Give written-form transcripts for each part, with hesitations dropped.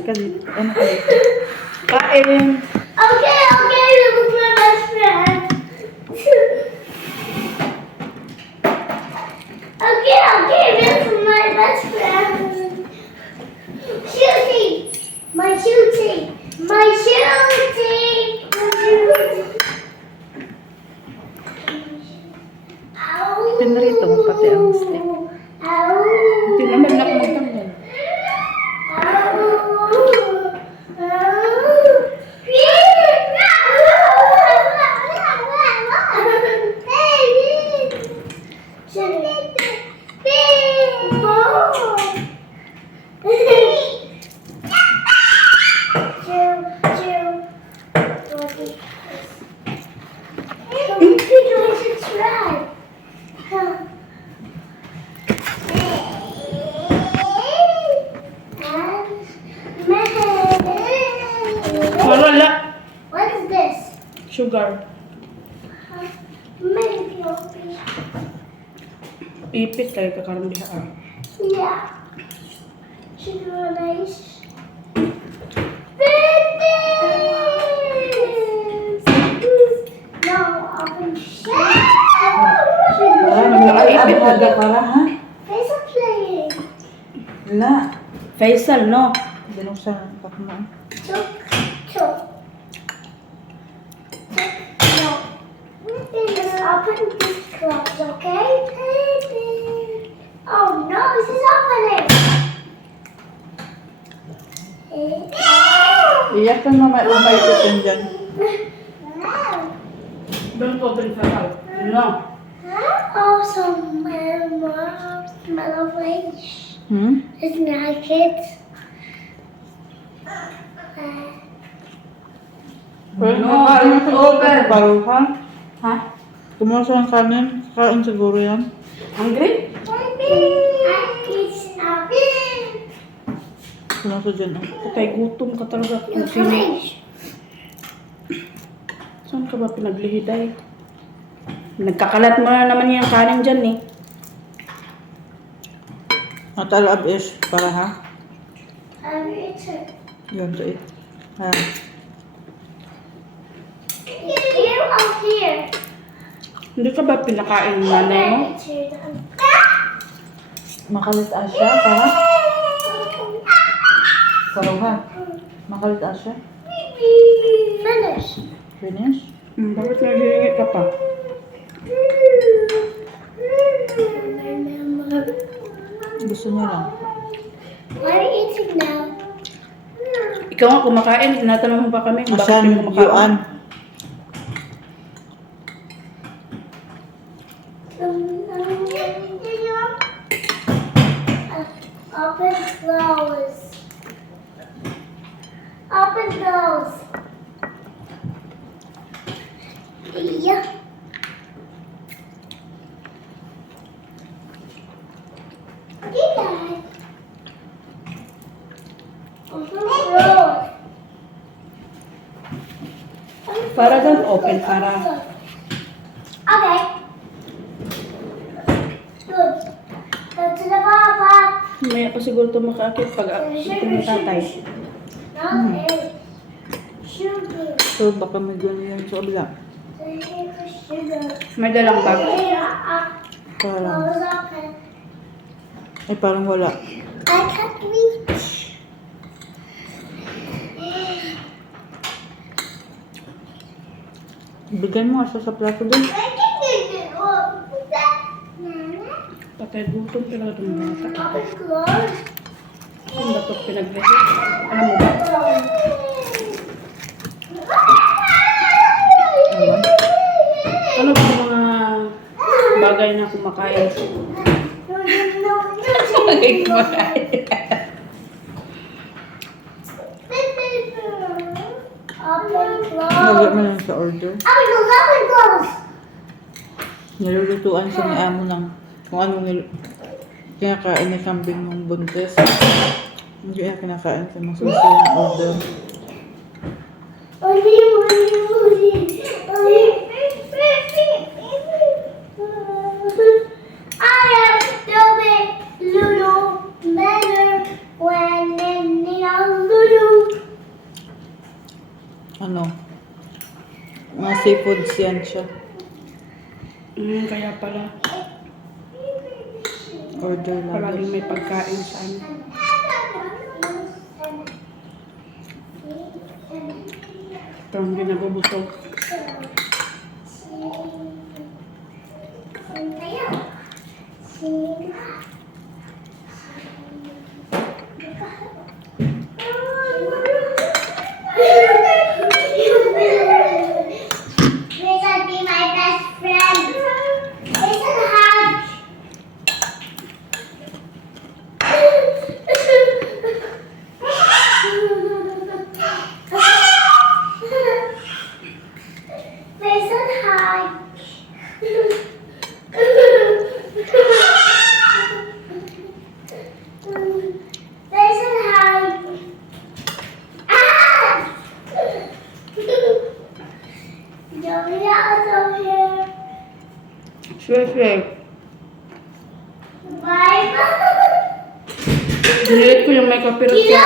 ka dito. Ano ka dito? Kain! Okay, this is my best friend. Okay, this is my best friend. Shooting! My shooting! My shooting! Pinrito mo pati ang stick. Hindi naman na magtanggal. Wala. What is this? Sugar. Maybe. Ipit kayo kakaroon diha. Yeah. Sugar nice. No, open Ipit talaga para ha? Face of playing. Wala. Faisal, no? Binuksan ang pak mo. Chook. No. Just open this close, okay? Oh no, this is opening. Iyak ka na may ipit yan dyan. Don't open the house. No. Oh, some more smell of fish. It's not kids. No, open. Paruhan. Ha? Kumuha ang kanin. Kain siguro yan. Hungry? It's open. Kumuha sa dyan. Patay gutom ka talaga. Look for fish. Saan ka ba pinaglihiday? Nagkakalat mo na naman yung kanin dyan eh. Natalab is para ha? It's Yan to it. Ha? here or here. Hindi ka ba pinakain ng nanay mo? Makalit asya para? Paruhan. Makalit asya? Finish. Finish? Bakit naghihingi ka pa? Gusto niya lang. What are you eating now? Ikaw nga kumakain, tinatanong mo ba kami kung bakit Asan hindi kumakain? yuan? Open close. Open close. Yeah. Okay, Dad. Open close. Para doon open, para... Okay. Good. Go to the papa. Maya pa siguro ito makaakit pag ito ng tatay. Okay. Sugar. So baka may ganyan sa kabila. Sugar. May dalang bag. Parang, Close open. ay parang wala. I can't reach. Bigyan mo asa sa plato din. Patay gutom talaga itong bata. Open close. Kung dapat pinaglihi. Alam mo ba? Ano ba yung mga bagay na kumakain? Bagay kumakain. Open Lagyan mo close. lang sa order. Open close. Nilulutuan siya ni amo ng kung anong kinakain ni kambing ng buntis. Hindi niya kinakain sa mga susunod na order. I am still big, little better when in the little Ano? Mga seafoods yan siya. Kaya pala. Order Palaging lagi. may pagkain sa ano. Ito hindi nabubusog. Listen, be my best friend. Listen, hug. Listen, hug. Listen, hug. Ah! Julia is over here. Sure. Bye. Dinilit ko yung may copyright You know,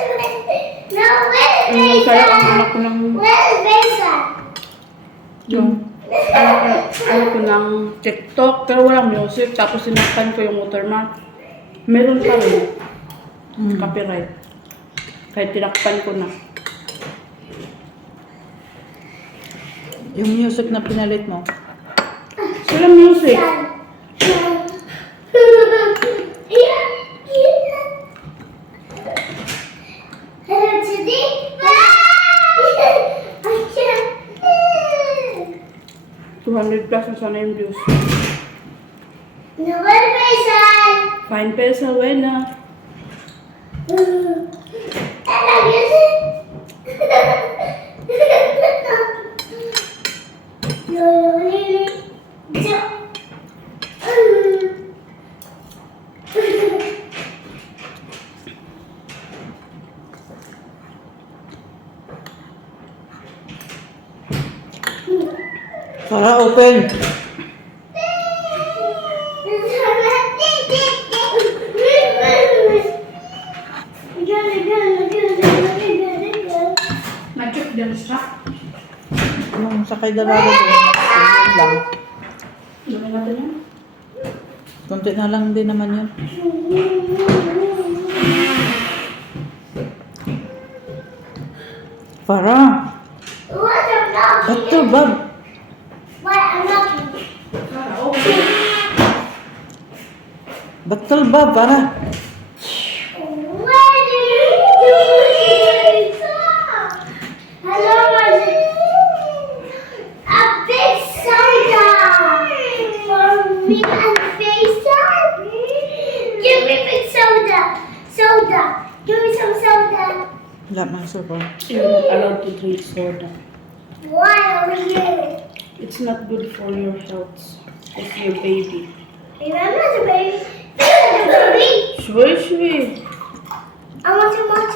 certificate. no, where's Kaya ang Basin? anak ko ng... Where's Basin? Yung... Ano ko ng TikTok, pero walang music. Tapos sinaktan ko yung watermark. Meron pa rin. Copyright. Kahit tinakpan ko na. Yung music na pinalit mo. Sila music. Hello, today. I can't. 200 plus na sana yung views. No, where's Basin? Fine pesa, buena. I love you. No, really. Para open. Magic din siya. Yung sakay dalaga yun lang. Gawin natin yan. Kunti na lang din naman yun. Para. What I'm knocking? Bato, Bob. What I'm knocking? Batal ba, para? What are you doing? Hello, a big soda for me and Faisal. Give me big soda. Soda. Give me some soda. Wala man, sir. You're not allowed to drink soda. Why over here? It's not good for your health. It's your baby. Remember the baby? The baby. Swish. I want to watch.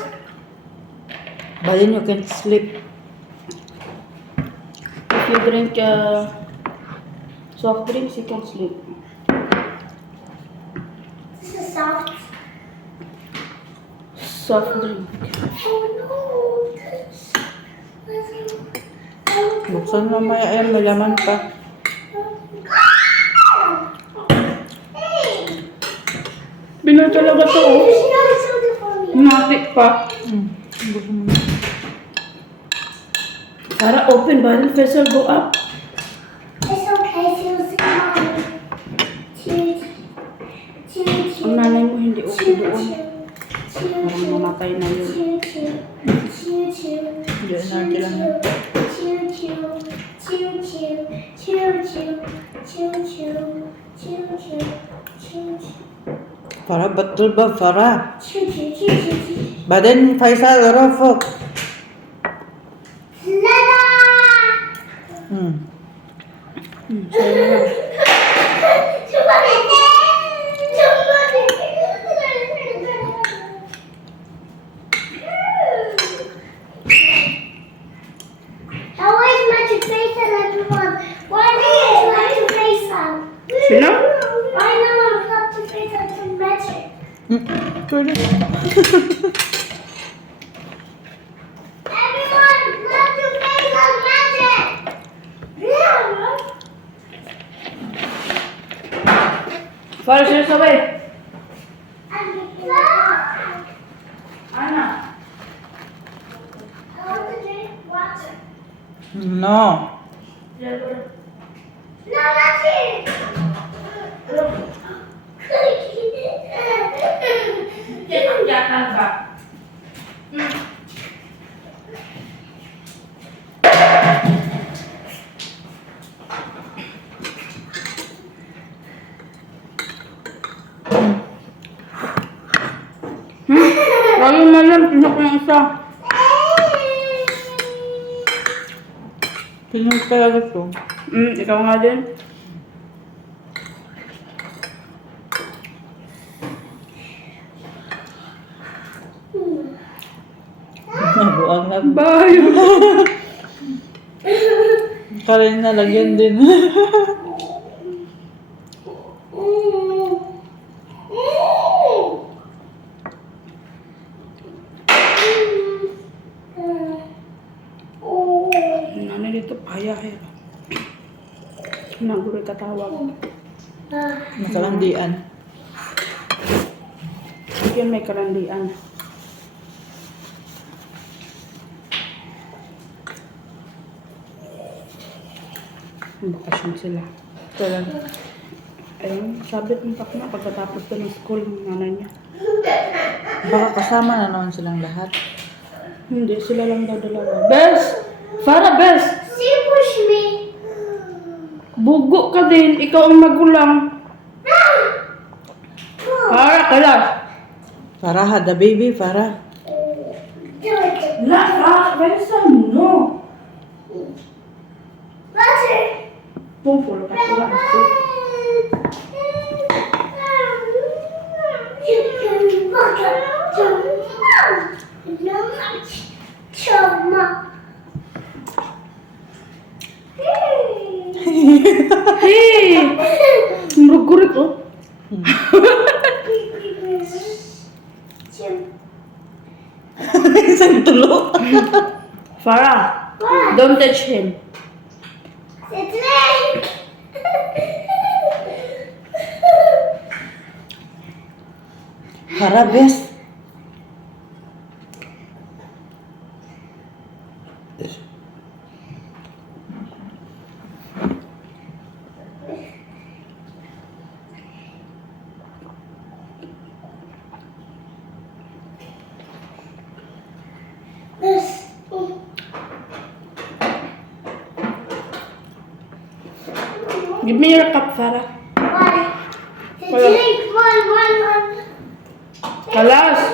But then you can sleep. If you drink soft drinks, you can sleep. This is soft. Soft drink. Oh no. Buksan mamaya yan, malaman pa. Binoy talaga to, oh. There's no soda for me. Matik pa. Gusto mo na. Para open, ba rin vessel go up. It's okay, Susie. Ang nanay mo hindi okay doon. Parang mamatay na yun. Hindi, energy lang yun. Para, betul ba, para? Badan Faisal, Rafok. Sa'yo na lang. How is Magic Face and everyone? Why do you like to face them? Sino? I know I'm not to face and to Magic. Pwede. Everyone Farah, serious away. And the flag. Ana. I want to drink water. No. No, that's it. Jangan ba? Lagi malam, pinok yung isa. Pinulit talaga to. Ikaw nga din. Nabuang na. Bye! Karin na lagyan din. Ano dito? Paya eh. Naguro katawag. Nakalandian. Yan may karandian. Bakasyon sila. Ito lang. Ayun, sabit ng pakna pagkatapos ko ng school ng nanay niya. Baka kasama na naman silang lahat. Hindi, sila lang daw dalawa. Bes! Farah, Bes! She push me. Bugo ka din. Ikaw ang magulang. Farah, kalas! Farah, the baby, Farah. La, Farah, Besa, no! Water. Pumpulo ka tuwa. Hey! Magurit, oh. Isang tulo. Farah, don't touch him. It's me. Farah, best. This. Give me your cup, Farah. One. To drink one. Kalas!